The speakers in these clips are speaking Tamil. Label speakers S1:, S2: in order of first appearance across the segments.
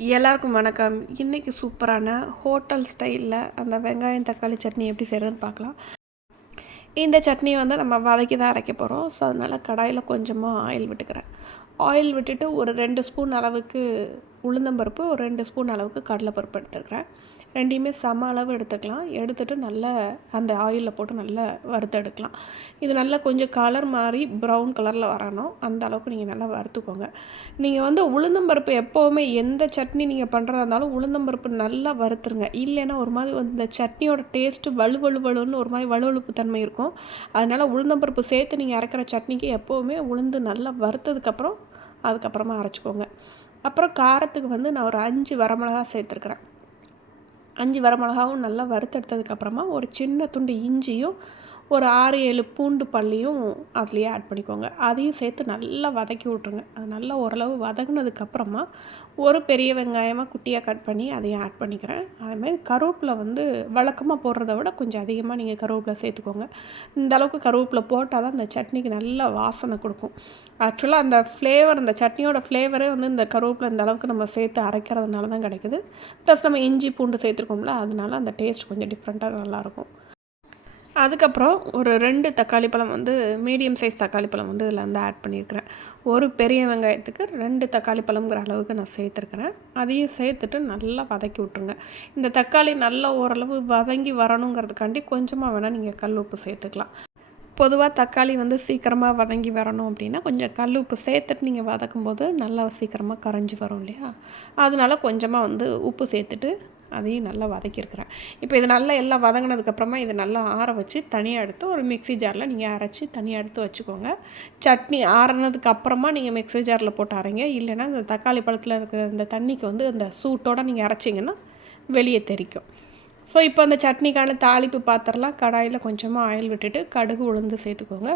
S1: எல்லாருக்கும் வணக்கம். இன்றைக்கி சூப்பரான ஹோட்டல் ஸ்டைலில் அந்த வெங்காயம் தக்காளி சட்னி எப்படி செய்கிறதுன்னு பார்க்கலாம். இந்த சட்னி வந்து நம்ம வதக்கி தான் அரைக்க போகிறோம் ஸோ அதனால் கடாயில் கொஞ்சமாக ஆயில் விட்டுக்கிறேன். ஆயில் விட்டுட்டு ஒரு ரெண்டு ஸ்பூன் அளவுக்கு உளுந்தம்பருப்பு ஒரு ரெண்டு ஸ்பூன் அளவுக்கு கடலைப்பருப்பு எடுத்துக்கிறேன் ரெண்டையுமே சம அளவு எடுத்துக்கலாம். எடுத்துகிட்டு நல்லா அந்த ஆயிலில் போட்டு நல்லா வறுத்து எடுக்கலாம் இது நல்லா கொஞ்சம் கலர் மாதிரி ப்ரௌன் கலரில் வரணும். அந்த அளவுக்கு நீங்கள் நல்லா வறுத்துக்கோங்க. நீங்கள் வந்து உளுந்தம்பருப்பு எப்போவுமே எந்த சட்னி நீங்கள் பண்ணுறதா இருந்தாலும் உளுந்தம்பருப்பு நல்லா வறுத்துருங்க. இல்லைன்னா ஒரு மாதிரி இந்த சட்னியோட டேஸ்ட்டு வலு வலு வலுன்னு ஒரு மாதிரி வலுவழுப்பு தன்மை இருக்கும். அதனால் உளுந்தம்பருப்பு சேர்த்து நீங்கள் அரைக்கிற சட்னிக்கு எப்போவுமே உளுந்து நல்லா வறுத்ததுக்கப்புறம் அதுக்கப்புறமா அரைச்சிக்கோங்க. அப்புறம் காரத்துக்கு வந்து நான் ஒரு அஞ்சு வரமிளகா சேர்த்துருக்குறேன். அஞ்சு வரமிளகாவும் நல்லா வறுத்தெடுத்ததுக்கப்புறமா ஒரு சின்ன துண்டு இஞ்சியும் ஒரு ஆறு ஏழு பூண்டு பள்ளியும் அதுலேயே ஆட் பண்ணிக்கோங்க. அதையும் சேர்த்து நல்லா வதக்கி விட்ருங்க அது நல்லா ஓரளவு வதங்கினதுக்கப்புறமா ஒரு பெரிய வெங்காயமாக குட்டியாக கட் பண்ணி அதையும் ஆட் பண்ணிக்கிறேன். அதுமாதிரி கருவேப்பிலை வந்து வழக்கமாக போடுறத விட கொஞ்சம் அதிகமாக நீங்கள் கருவேப்பிலை சேர்த்துக்கோங்க. இந்த அளவுக்கு கருவேப்பிலை போட்டால் தான் இந்த சட்னிக்கு நல்ல வாசனை கொடுக்கும். ஆக்சுவலாக அந்த ஃப்ளேவர் அந்த சட்னியோட ஃப்ளேவரே வந்து இந்த கருவேப்பிலை இந்த அளவுக்கு நம்ம சேர்த்து அரைக்கிறதுனால தான் கிடைக்குது. ப்ளஸ் நம்ம இஞ்சி பூண்டு சேர்த்துருக்கோம்ல அதனால அந்த டேஸ்ட் கொஞ்சம் டிஃப்ரெண்ட்டாக நல்லாயிருக்கும் அதுக்கப்புறம் ஒரு ரெண்டு தக்காளி பழம் வந்து மீடியம் சைஸ் தக்காளி பழம் வந்து இதில் வந்து ஆட் பண்ணியிருக்கிறேன். ஒரு பெரிய வெங்காயத்துக்கு ரெண்டு தக்காளி பழம்ங்கிற அளவுக்கு நான் சேர்த்துருக்குறேன். அதையும் சேர்த்துட்டு நல்லா வதக்கி விட்ருங்க இந்த தக்காளி நல்லா ஓரளவு வதங்கி வரணுங்கிறதுக்காண்டி கொஞ்சமாக வேணால் நீங்கள் கல் உப்பு சேர்த்துக்கலாம். பொதுவாக தக்காளி வந்து சீக்கிரமாக வதங்கி வரணும் அப்படின்னா கொஞ்சம் கல் உப்பு சேர்த்துட்டு நீங்கள் வதக்கும் போது நல்லா சீக்கிரமாக கரைஞ்சி வரும் இல்லையா? அதனால கொஞ்சமாக வந்து உப்பு சேர்த்துட்டு அதையும் நல்லா வதக்கியிருக்கிறேன். இப்போ இது நல்லா எல்லாம் வதங்கினதுக்கப்புறமா இதை நல்லா ஆற வச்சு தனியாக எடுத்து ஒரு மிக்ஸி ஜாரில் நீங்கள் அரைச்சி தனியாக எடுத்து வச்சுக்கோங்க. சட்னி ஆறினதுக்கு அப்புறமா நீங்கள் மிக்ஸி ஜாரில் போட்டு அரைங்க. இல்லைன்னா இந்த தக்காளி பழத்தில் இருக்கிற இந்த தண்ணிக்கு வந்து அந்த சூட்டோடு நீங்கள் அரைச்சிங்கன்னா வெளியே தெரிக்கும். ஸோ இப்போ அந்த சட்னிக்கான தாளிப்பு பாத்திரலாம் கடாயில் கொஞ்சமாக ஆயில் விட்டுட்டு கடுகு உளுந்து சேர்த்துக்கோங்க.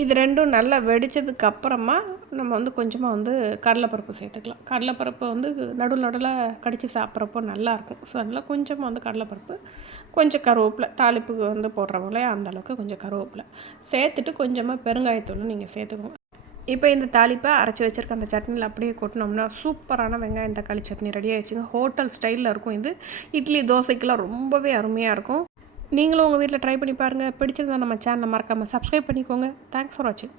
S1: இது ரெண்டும் நல்லா வெடித்ததுக்கு அப்புறமா நம்ம வந்து கொஞ்சமாக வந்து கடலைப்பருப்பு சேர்த்துக்கலாம். கடலைப்பருப்பு வந்து நடுவில் நடுவில் கடித்து சாப்பிட்றப்போ நல்லாயிருக்கும். ஸோ அதனால் கொஞ்சமாக வந்து கடலைப்பருப்பு கொஞ்சம் கருவேப்பிலை தாளிப்புக்கு வந்து போடுறவங்களே அந்தளவுக்கு கொஞ்சம் கருவேப்பிலை. சேர்த்துட்டு கொஞ்சமாக பெருங்காயத்தூள் நீங்கள் சேர்த்துக்கோங்க. இப்போ இந்த தாளிப்பை அரைச்சி வச்சுருக்க அந்த சட்னியில் அப்படியே கொட்டினோம்னா சூப்பரான வெங்காயம் தக்காளி சட்னி ரெடி ஆகிடுச்சிங்க ஹோட்டல் ஸ்டைலில் இருக்கும் இது. இட்லி தோசைக்கெலாம் ரொம்பவே அருமையாக இருக்கும். நீங்களும் உங்கள் வீட்டில் ட்ரை பண்ணி பாருங்கள் பிடிச்சிருந்தா நம்ம சேனலை மறக்காமல் சப்ஸ்கிரைப் பண்ணிக்கோங்க. தேங்க்ஸ் ஃபார் வாட்சிங்